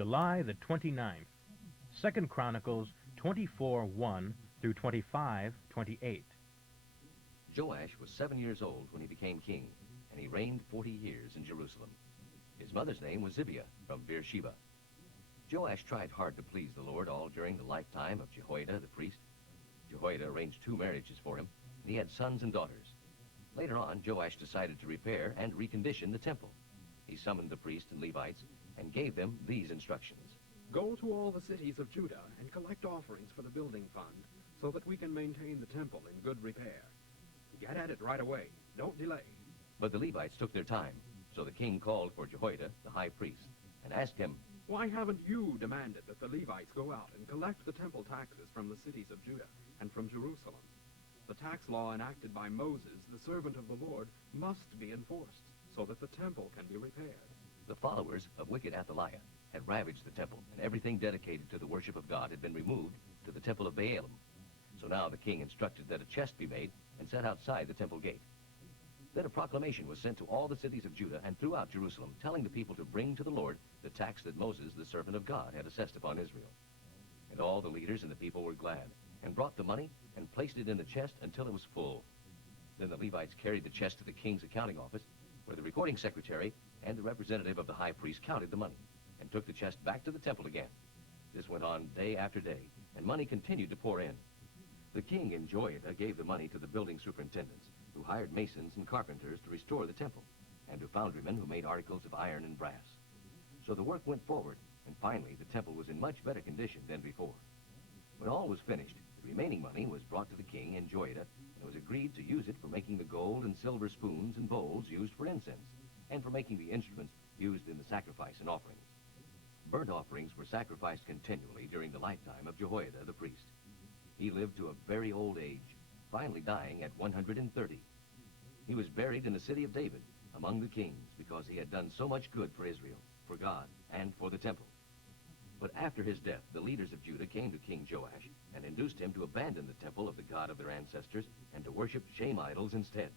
July the 29th. 2 Chronicles 24:1 through 25:28. Joash was 7 years old when he became king, and he reigned 40 years in Jerusalem. His mother's name was Zibiah from Beersheba. Joash tried hard to please the Lord all during the lifetime of Jehoiada the priest. Jehoiada arranged 2 marriages for him, and he had sons and daughters. Later on, Joash decided to repair and recondition the temple. He summoned the priests and Levites and gave them these instructions. Go to all the cities of Judah and collect offerings for the building fund so that we can maintain the temple in good repair. Get at it right away. Don't delay. But the Levites took their time, so the king called for Jehoiada, the high priest, and asked him, Why haven't you demanded that the Levites go out and collect the temple taxes from the cities of Judah and from Jerusalem? The tax law enacted by Moses, the servant of the Lord, must be enforced so that the temple can be repaired. The followers of wicked Athaliah had ravaged the temple, and everything dedicated to the worship of God had been removed to the temple of Baalim. So now the king instructed that a chest be made and set outside the temple gate. Then a proclamation was sent to all the cities of Judah and throughout Jerusalem, telling the people to bring to the Lord the tax that Moses, the servant of God, had assessed upon Israel. And all the leaders and the people were glad, and brought the money and placed it in the chest until it was full. Then the Levites carried the chest to the king's accounting office, where the recording secretary and the representative of the high priest counted the money, and took the chest back to the temple again. This went on day after day, and money continued to pour in. The king in Jehoiada gave the money to the building superintendents, who hired masons and carpenters to restore the temple, and to foundrymen who made articles of iron and brass. So the work went forward, and finally the temple was in much better condition than before. When all was finished, the remaining money was brought to the king in Jehoiada, and it was agreed to use it for making the gold and silver spoons and bowls used for incense, and for making the instruments used in the sacrifice and offerings. Burnt offerings were sacrificed continually during the lifetime of Jehoiada the priest. He lived to a very old age, finally dying at 130. He was buried in the city of David among the kings because he had done so much good for Israel, for God, and for the temple. But after his death, the leaders of Judah came to King Joash and induced him to abandon the temple of the God of their ancestors and to worship shame idols instead.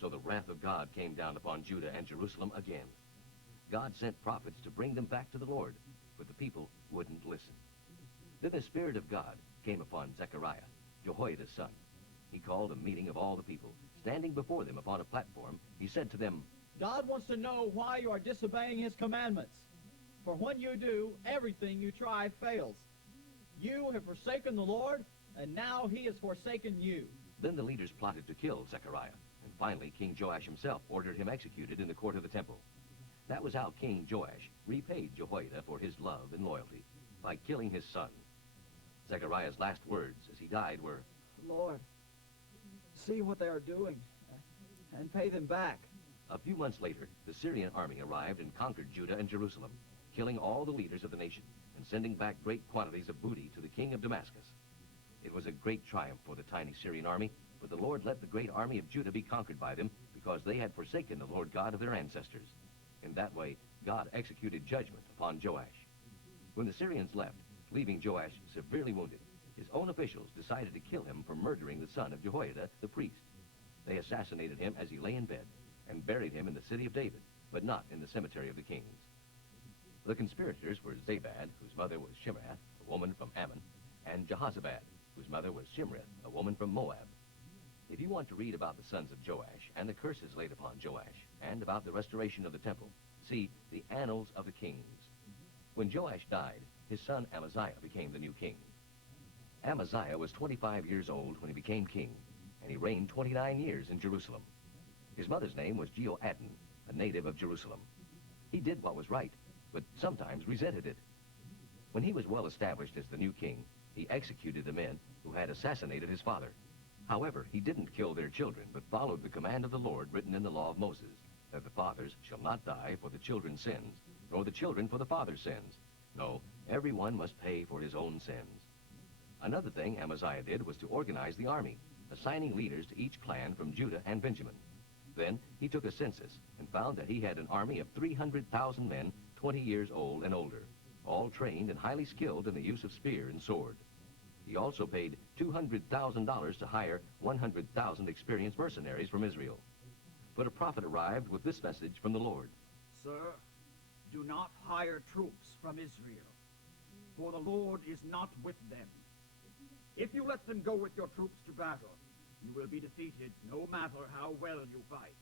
So the wrath of God came down upon Judah and Jerusalem again. God sent prophets to bring them back to the Lord, but the people wouldn't listen. Then the Spirit of God came upon Zechariah, Jehoiada's son. He called a meeting of all the people. Standing before them upon a platform, he said to them, God wants to know why you are disobeying his commandments. For when you do, everything you try fails. You have forsaken the Lord, and now he has forsaken you. Then the leaders plotted to kill Zechariah, and finally King Joash himself ordered him executed in the court of the temple. That was how King Joash repaid Jehoiada for his love and loyalty, by killing his son. Zechariah's last words as he died were, Lord, see what they are doing, and pay them back. A few months later, the Syrian army arrived and conquered Judah and Jerusalem, killing all the leaders of the nation and sending back great quantities of booty to the king of Damascus. It was a great triumph for the tiny Syrian army, but the Lord let the great army of Judah be conquered by them because they had forsaken the Lord God of their ancestors. In that way, God executed judgment upon Joash. When the Syrians left, leaving Joash severely wounded, his own officials decided to kill him for murdering the son of Jehoiada, the priest. They assassinated him as he lay in bed and buried him in the city of David, but not in the cemetery of the kings. The conspirators were Zabad, whose mother was Shimrath, a woman from Ammon, and Jehozabad, whose mother was Shimrith, a woman from Moab. If you want to read about the sons of Joash and the curses laid upon Joash, and about the restoration of the temple, see the Annals of the Kings. When Joash died, his son Amaziah became the new king. Amaziah was 25 years old when he became king, and he reigned 29 years in Jerusalem. His mother's name was Jehoaddan, a native of Jerusalem. He did what was right, but sometimes resented it. When he was well established as the new king, he executed the men who had assassinated his father. However, he didn't kill their children, but followed the command of the Lord written in the law of Moses, that the fathers shall not die for the children's sins, nor the children for the father's sins. No, everyone must pay for his own sins. Another thing Amaziah did was to organize the army, assigning leaders to each clan from Judah and Benjamin. Then he took a census and found that he had an army of 300,000 men 20 years old and older, all trained and highly skilled in the use of spear and sword. He also paid $200,000 to hire 100,000 experienced mercenaries from Israel. But a prophet arrived with this message from the Lord. Sir, Do not hire troops from Israel, for the Lord is not with them. If you let them go with your troops to battle, you will be defeated no matter how well you fight.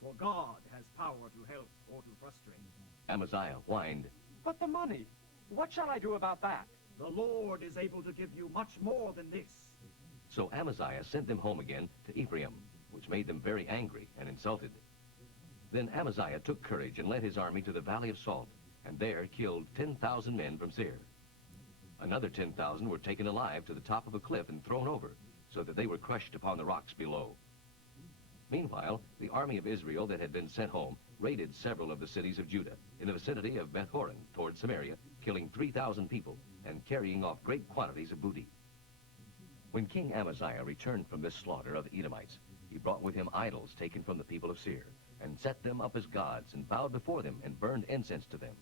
For God has power to help or to frustrate. Amaziah whined. But the money, what shall I do about that? The Lord is able to give you much more than this. So Amaziah sent them home again to Ephraim, which made them very angry and insulted. Then Amaziah took courage and led his army to the Valley of Salt, and there killed 10,000 men from Seir. Another 10,000 were taken alive to the top of a cliff and thrown over, so that they were crushed upon the rocks below. Meanwhile, the army of Israel that had been sent home raided several of the cities of Judah in the vicinity of Beth-horon toward Samaria, killing 3,000 people and carrying off great quantities of booty. When King Amaziah returned from this slaughter of the Edomites, he brought with him idols taken from the people of Seir, and set them up as gods, and bowed before them, and burned incense to them.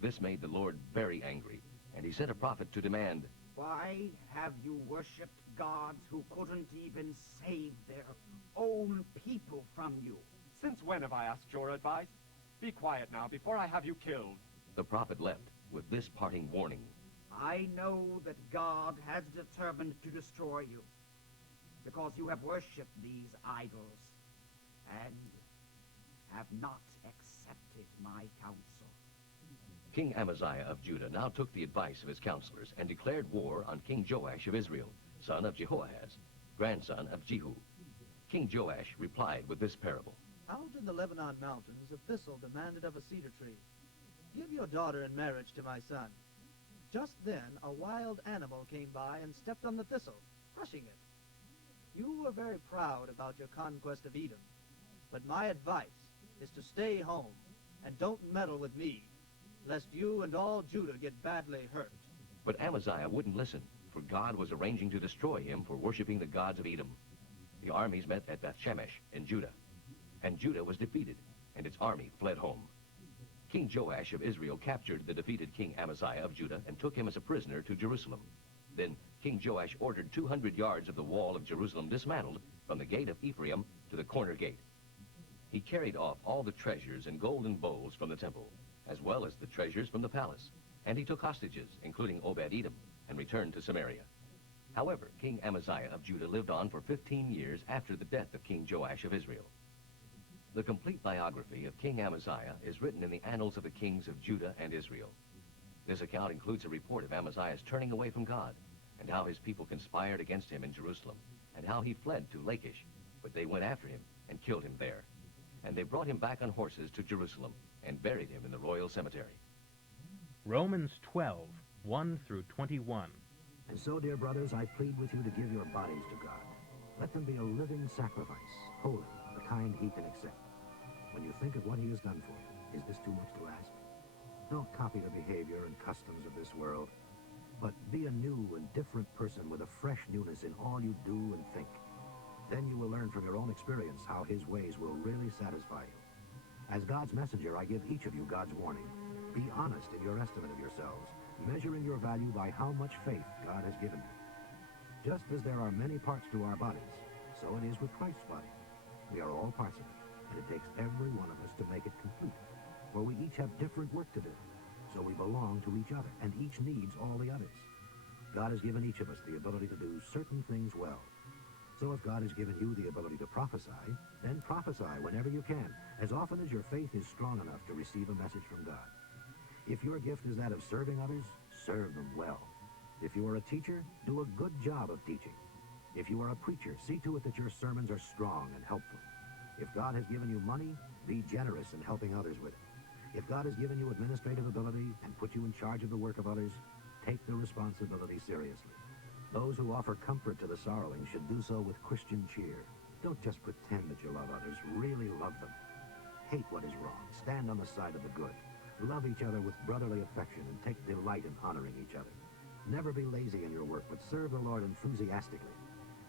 This made the Lord very angry, and he sent a prophet to demand, Why have you worshipped gods who couldn't even save their own people from you? Since when have I asked your advice? Be quiet now before I have you killed. The prophet left with this parting warning. I know that God has determined to destroy you, because you have worshipped these idols, and have not accepted my counsel. King Amaziah of Judah now took the advice of his counselors and declared war on King Joash of Israel, son of Jehoahaz, grandson of Jehu. King Joash replied with this parable. Out in the Lebanon mountains, a thistle demanded of a cedar tree, Give your daughter in marriage to my son. Just then, a wild animal came by and stepped on the thistle, crushing it. You were very proud about your conquest of Edom, but my advice is to stay home and don't meddle with me, lest you and all Judah get badly hurt. But Amaziah wouldn't listen, for God was arranging to destroy him for worshiping the gods of Edom. The armies met at Beth-shemesh in Judah, and Judah was defeated, and its army fled home. King Joash of Israel captured the defeated King Amaziah of Judah and took him as a prisoner to Jerusalem. Then King Joash ordered 200 yards of the wall of Jerusalem dismantled from the gate of Ephraim to the corner gate. He carried off all the treasures and golden bowls from the temple, as well as the treasures from the palace, and he took hostages, including Obed-Edom, and returned to Samaria. However, King Amaziah of Judah lived on for 15 years after the death of King Joash of Israel. The complete biography of King Amaziah is written in the Annals of the Kings of Judah and Israel. This account includes a report of Amaziah's turning away from God, and how his people conspired against him in Jerusalem, and how he fled to Lachish, but they went after him and killed him there. And they brought him back on horses to Jerusalem and buried him in the royal cemetery. Romans 12, 1 through 21. And so, dear brothers, I plead with you to give your bodies to God. Let them be a living sacrifice, holy, the kind he can accept. When you think of what he has done for you, is this too much to ask? Don't copy the behavior and customs of this world, but be a new and different person with a fresh newness in all you do and think. Then you will learn from your own experience how his ways will really satisfy you. As God's messenger, I give each of you God's warning. Be honest in your estimate of yourselves, measuring your value by how much faith God has given you. Just as there are many parts to our bodies, so it is with Christ's body. We are all parts of it, and it takes every one of us to make it complete. For we each have different work to do, so we belong to each other, and each needs all the others. God has given each of us the ability to do certain things well. So if God has given you the ability to prophesy, then prophesy whenever you can, as often as your faith is strong enough to receive a message from God. If your gift is that of serving others, serve them well. If you are a teacher, do a good job of teaching. If you are a preacher, see to it that your sermons are strong and helpful. If God has given you money, be generous in helping others with it. If God has given you administrative ability and put you in charge of the work of others, take the responsibility seriously. Those who offer comfort to the sorrowing should do so with Christian cheer. Don't just pretend that you love others, really love them. Hate what is wrong, stand on the side of the good. Love each other with brotherly affection and take delight in honoring each other. Never be lazy in your work, but serve the Lord enthusiastically.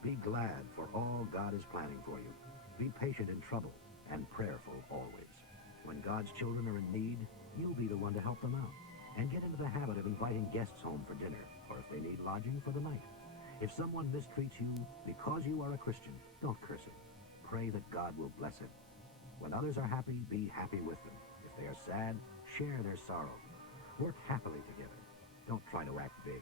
Be glad for all God is planning for you. Be patient in trouble and prayerful always. When God's children are in need, you'll be the one to help them out. And get into the habit of inviting guests home for dinner, or if they need lodging, for the night. If someone mistreats you because you are a Christian, don't curse him. Pray that God will bless him. When others are happy, be happy with them. If they are sad, Share their sorrow. Work happily together. Don't try to act big.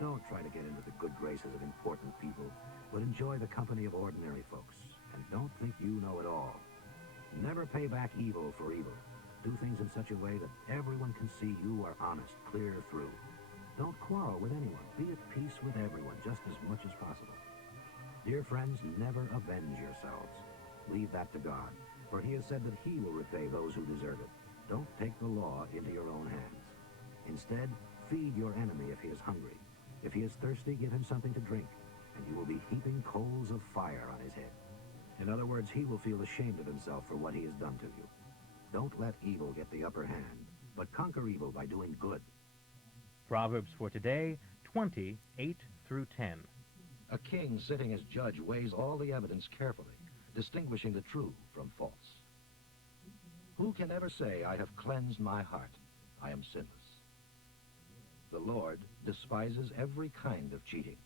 Don't try to get into the good graces of important people, but enjoy the company of ordinary folks. And don't think you know it all. Never pay back evil for evil. Do things in such a way that everyone can see you are honest, clear through. Don't quarrel with anyone. Be at peace with everyone just as much as possible. Dear friends, never avenge yourselves. Leave that to God, for he has said that he will repay those who deserve it. Don't take the law into your own hands. Instead, feed your enemy if he is hungry. If he is thirsty, give him something to drink, and you will be heaping coals of fire on his head. In other words, he will feel ashamed of himself for what he has done to you. Don't let evil get the upper hand, but conquer evil by doing good. Proverbs for today, 20:8 through 10. A king sitting as judge weighs all the evidence carefully, distinguishing the true from false. Who can ever say, I have cleansed my heart, I am sinless? The Lord despises every kind of cheating.